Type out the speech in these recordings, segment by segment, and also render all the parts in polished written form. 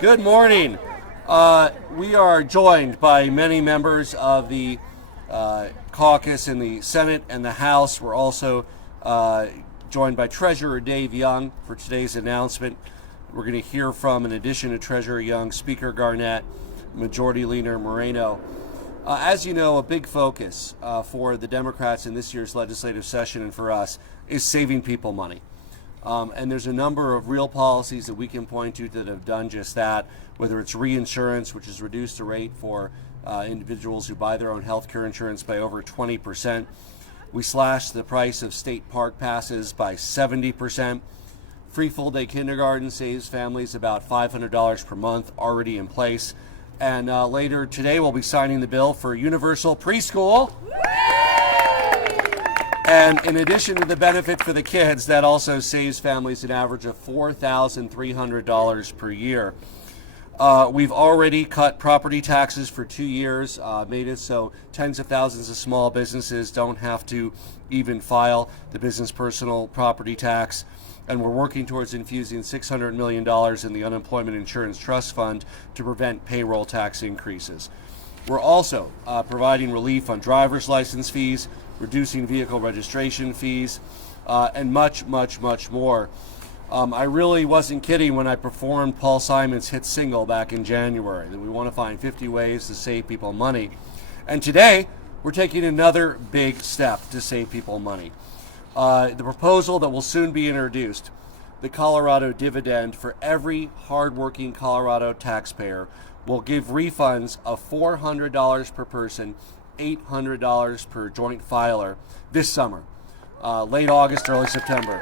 Good morning. We are joined by many members of the caucus in the Senate and the House. We're also joined by Treasurer Dave Young for today's announcement. We're going to hear from, in addition to Treasurer Young, Speaker Garnett, Majority Leader Moreno. As you know, a big focus for the Democrats in this year's legislative session and for us is saving people money. And there's a number of real policies that we can point to that have done just that, whether it's reinsurance, which has reduced the rate for individuals who buy their own health care insurance by over 20%. We slashed the price of state park passes by 70%. Free full-day kindergarten saves families about $500 per month, already in place. And later today, we'll be signing the bill for universal preschool. And in addition to the benefit for the kids, that also saves families an average of $4,300 per year. We've already cut property taxes for 2 years, made it so tens of thousands of small businesses don't have to even file the business personal property tax. And we're working towards infusing $600 million in the Unemployment Insurance Trust Fund to prevent payroll tax increases. We're also providing relief on driver's license fees, reducing vehicle registration fees, and much, much, much more. I really wasn't kidding when I performed Paul Simon's hit single back in January, that we want to find 50 ways to save people money. And today, we're taking another big step to save people money. The proposal that will soon be introduced, the Colorado dividend for every hardworking Colorado taxpayer, will give refunds of $400 per person, $800 per joint filer this summer, late August, early September.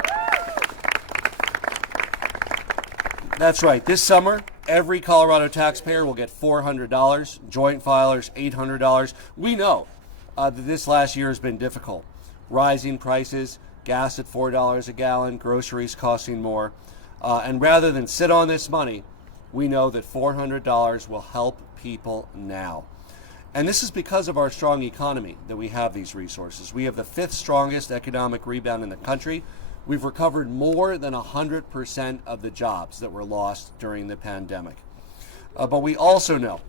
That's right. This summer, every Colorado taxpayer will get $400, joint filers $800. We know that this last year has been difficult. Rising prices, gas at $4 a gallon, groceries costing more. And rather than sit on this money, we know that $400 will help people now. And this is because of our strong economy that we have these resources. We have the 5th strongest economic rebound in the country. We've recovered more than 100% of the jobs that were lost during the pandemic. But we also know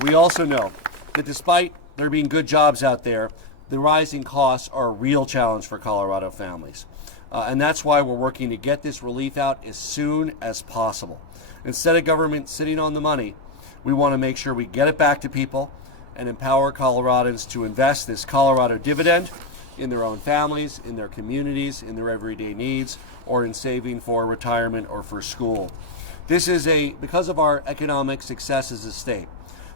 that despite there being good jobs out there, the rising costs are a real challenge for Colorado families. And that's why we're working to get this relief out as soon as possible. Instead of government sitting on the money, we want to make sure we get it back to people and empower Coloradans to invest this Colorado dividend in their own families, in their communities, in their everyday needs, or in saving for retirement or for school. This is because of our economic success as a state,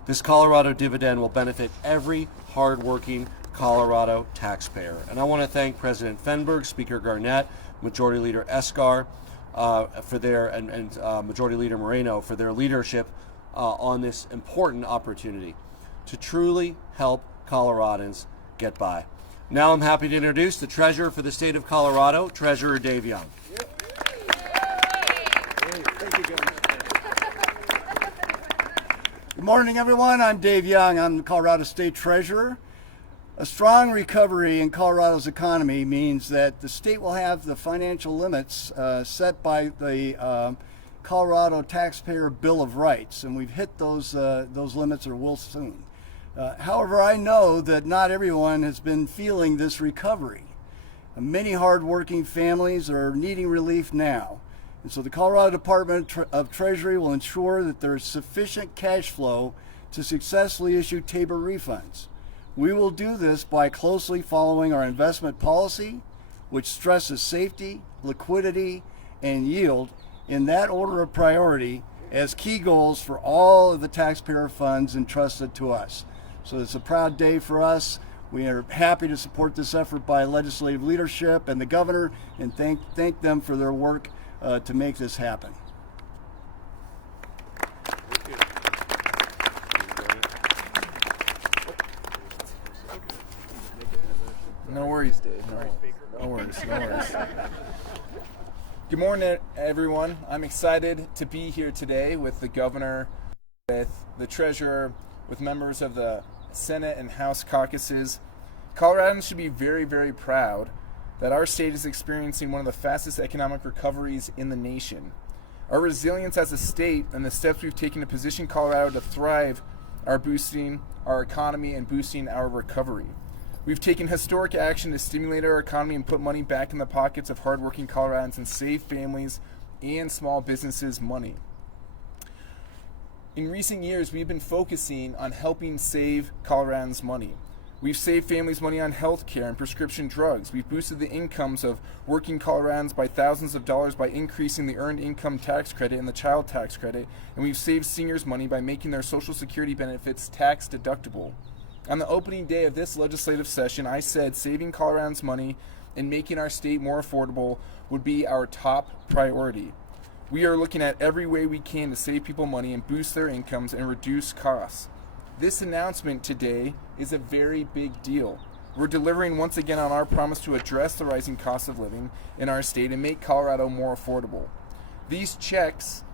this Colorado dividend will benefit every hardworking Colorado taxpayer. And I want to thank President Fenberg, Speaker Garnett, Majority Leader Escar, and Majority Leader Moreno for their leadership on this important opportunity to truly help Coloradans get by. Now I'm happy to introduce the Treasurer for the state of Colorado, Treasurer Dave Young. Good morning, everyone. I'm Dave Young. I'm the Colorado State Treasurer. A strong recovery in Colorado's economy means that the state will have the financial limits set by the Colorado Taxpayer Bill of Rights, and we've hit those limits, or will soon. However, I know that not everyone has been feeling this recovery. Many hardworking families are needing relief now, and so the Colorado Department of Treasury will ensure that there is sufficient cash flow to successfully issue TABOR refunds. We will do this by closely following our investment policy, which stresses safety, liquidity, and yield in that order of priority as key goals for all of the taxpayer funds entrusted to us. So it's a proud day for us. We are happy to support this effort by legislative leadership and the governor, and thank them for their work to make this happen. No worries, Dave. No worries. Good morning, everyone. I'm excited to be here today with the governor, with the treasurer, with members of the Senate and House caucuses. Coloradans should be very, very proud that our state is experiencing one of the fastest economic recoveries in the nation. Our resilience as a state and the steps we've taken to position Colorado to thrive are boosting our economy and boosting our recovery. We've taken historic action to stimulate our economy and put money back in the pockets of hardworking Coloradans and save families and small businesses money. In recent years, we've been focusing on helping save Coloradans money. We've saved families money on health care and prescription drugs. We've boosted the incomes of working Coloradans by thousands of dollars by increasing the earned income tax credit and the child tax credit. And we've saved seniors money by making their Social Security benefits tax deductible. On the opening day of this legislative session, I said saving Coloradans money and making our state more affordable would be our top priority. We are looking at every way we can to save people money and boost their incomes and reduce costs. This announcement today is a very big deal. We're delivering once again on our promise to address the rising cost of living in our state and make Colorado more affordable. These checks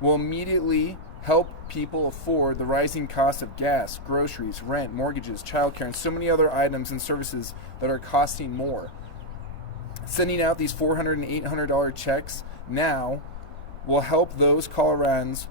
will immediately help people afford the rising cost of gas, groceries, rent, mortgages, childcare, and so many other items and services that are costing more. Sending out these $400 and $800 checks now will help those Coloradans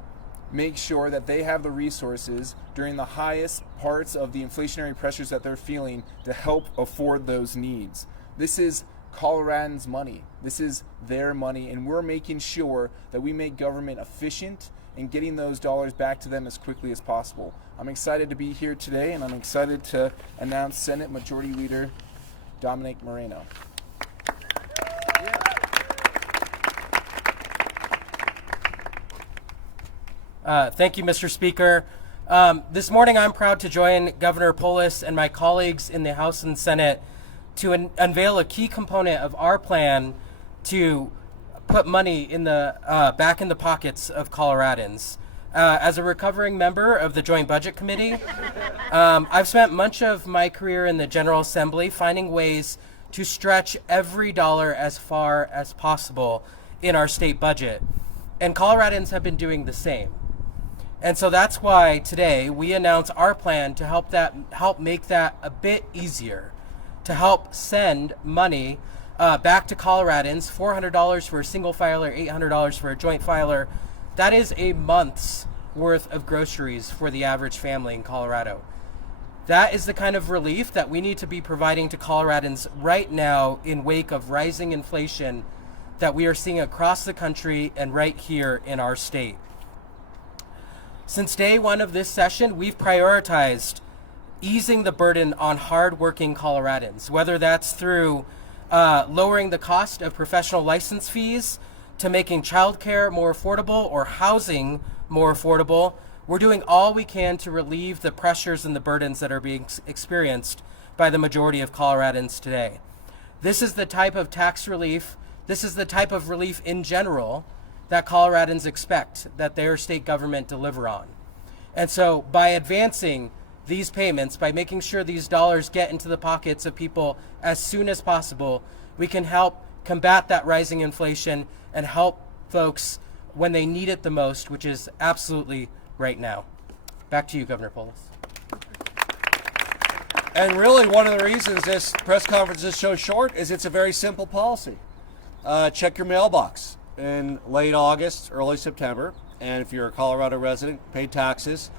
make sure that they have the resources during the highest parts of the inflationary pressures that they're feeling to help afford those needs. This is Coloradans' money. This is their money, and we're making sure that we make government efficient and getting those dollars back to them as quickly as possible. I'm excited to be here today, and I'm excited to announce Senate Majority Leader Dominic Moreno. Thank you, Mr. Speaker. This morning, I'm proud to join Governor Polis and my colleagues in the House and Senate to unveil a key component of our plan to put money in the back in the pockets of Coloradans. As a recovering member of the Joint Budget Committee, I've spent much of my career in the General Assembly finding ways to stretch every dollar as far as possible in our state budget. And Coloradans have been doing the same. And so that's why today we announce our plan to help make that a bit easier, to help send money back to Coloradans, $400 for a single filer, $800 for a joint filer. That is a month's worth of groceries for the average family in Colorado. That is the kind of relief that we need to be providing to Coloradans right now in wake of rising inflation that we are seeing across the country and right here in our state. Since day one of this session, we've prioritized easing the burden on hardworking Coloradans, whether that's through lowering the cost of professional license fees to making childcare more affordable or housing more affordable. We're doing all we can to relieve the pressures and the burdens that are being experienced by the majority of Coloradans today. This is the type of tax relief, this is the type of relief in general that Coloradans expect that their state government deliver on. And so by advancing these payments, by making sure these dollars get into the pockets of people as soon as possible, we can help combat that rising inflation and help folks when they need it the most, which is absolutely right now. Back to you, Governor Polis. And really, one of the reasons this press conference is so short is it's a very simple policy. Check your mailbox in late August, early September, and if you're a Colorado resident, pay taxes,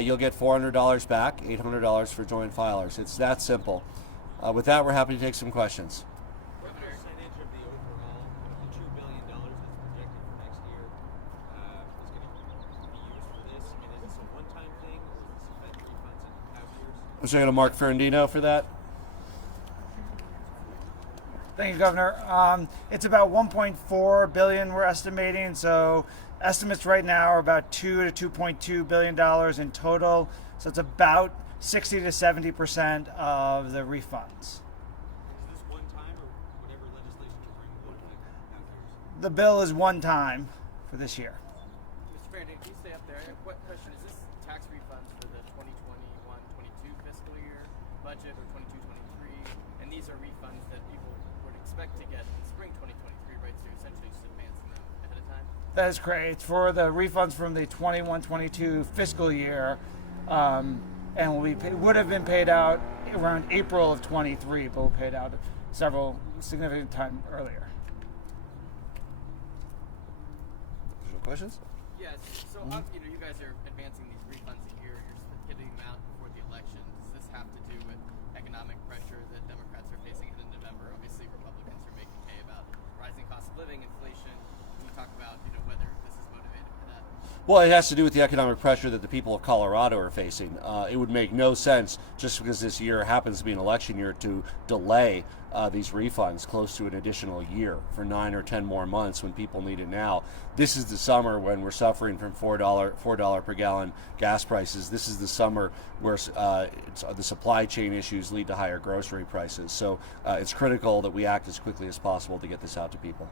you'll get $400 back, $800 for joint filers. It's that simple. With that, we're happy to take some questions. What percentage of the overall, the $2 billion that's projected for next year, is going to be used for this? I mean, is this a one-time thing, or is this Fed refunds in past years? I'm going to Mark Ferrandino for that. Thank you, Governor. It's about $1.4 billion we're estimating. So estimates right now are about $2 to $2.2 billion in total. So it's about 60 to 70% of the refunds. Is this one time, or whatever legislation you bring one time out years? The bill is one time for this year. Mr. Ferrandino, can you stay up there? I have a question. Is this tax refunds for the 2021-22 fiscal year budget or 22-23? And these are refunds that people would expect to get in spring 2023, right? So you're essentially just advancing them ahead of time? That is correct. It's for the refunds from the 21-22 fiscal year, and would have been paid out around April of 23, but we'll paid out several significant time earlier. Questions? Yes. So you guys are advancing these refunds a year. You're getting them out before the election. Does this have to do with economic pressure that Democrats are facing in November? Obviously, Republicans are making hay about rising cost of living, inflation. Can you talk about whether this is motivated by that? Well, it has to do with the economic pressure that the people of Colorado are facing. It would make no sense, just because this year happens to be an election year, to delay these refunds close to an additional year for 9 or 10 more months when people need it now. This is the summer when we're suffering from $4 per gallon gas prices. This is the summer where the supply chain issues lead to higher grocery prices. So it's critical that we act as quickly as possible to get this out to people.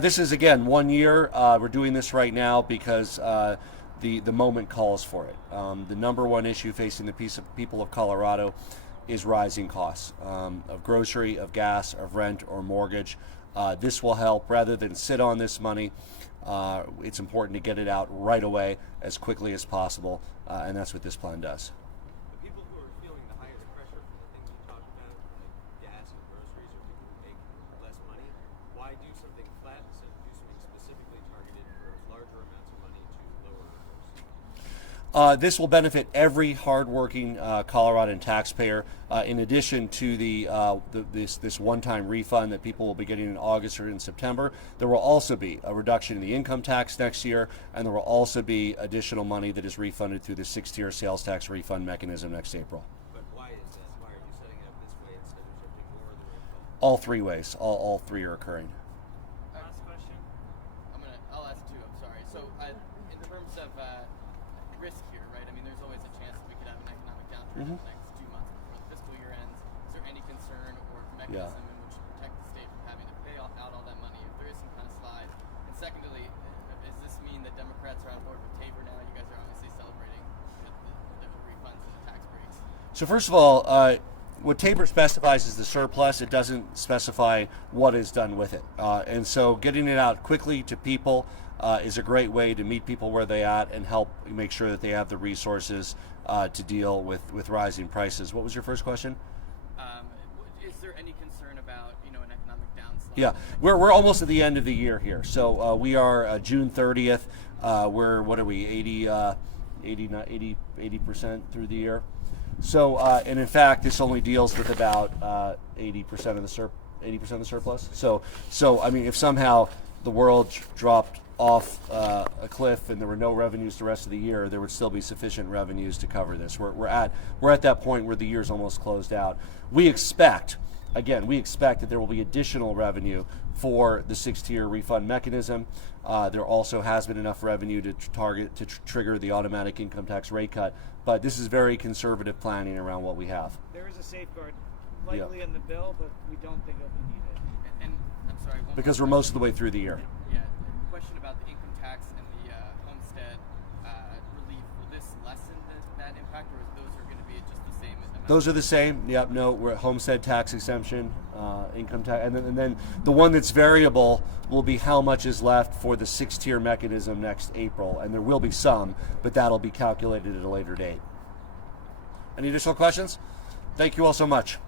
This is, again, 1 year. We're doing this right now because the moment calls for it. The number one issue facing the people of Colorado is rising costs of grocery, of gas, of rent, or mortgage. This will help. Rather than sit on this money, it's important to get it out right away as quickly as possible, and that's what this plan does. The people who are feeling the highest pressure from the things you talked about, like gas and groceries, or people who make less money, why do something flat instead of do something specifically targeted for larger amounts of money to lower costs? This will benefit every hardworking Coloradan taxpayer. In addition to this one-time refund that people will be getting in August or in September, there will also be a reduction in the income tax next year, and there will also be additional money that is refunded through the 6-tier sales tax refund mechanism next April. But why is that? Why are you setting it up this way instead of something more of the refund? All three ways. All three are occurring. Last question. I'll ask two. I'm sorry. So, in terms of risk here, right? I mean, there's always a chance that we could have an economic downturn in the next 2 months before the fiscal year ends. Is there any concern or mechanism in which to protect the state from having to pay out all that money if there is some kind of slide? And secondly, does this mean that Democrats are on board with Tabor now? You guys are obviously celebrating the refunds and the tax breaks. So first of all, what Tabor specifies is the surplus. It doesn't specify what is done with it. And so getting it out quickly to people is a great way to meet people where they're at and help make sure that they have the resources to deal with rising prices. What was your first question? Is there any concern about an economic downslide? Yeah, we're almost at the end of the year here. So we are June 30th. We're, what are we, 80% through the year. So, and in fact, this only deals with about 80% of the surplus. So I mean, if somehow the world dropped off a cliff and there were no revenues the rest of the year, there would still be sufficient revenues to cover this. We're at that point where the year's almost closed out. We expect that there will be additional revenue for the 6-tier refund mechanism. There also has been enough revenue to trigger the automatic income tax rate cut, but this is very conservative planning around what we have. There is a safeguard likely in the bill, but we don't think it'll be needed. And I'm sorry. Because we're most of the way through the year. Yeah. Question about the income tax and the homestead relief. Will this lessen that impact, or those are going to be just the same amount? Those are the same. Yep. No, we're homestead tax exemption, income tax, and then the one that's variable will be how much is left for the 6-tier mechanism next April, and there will be some, but that'll be calculated at a later date. Any additional questions? Thank you all so much.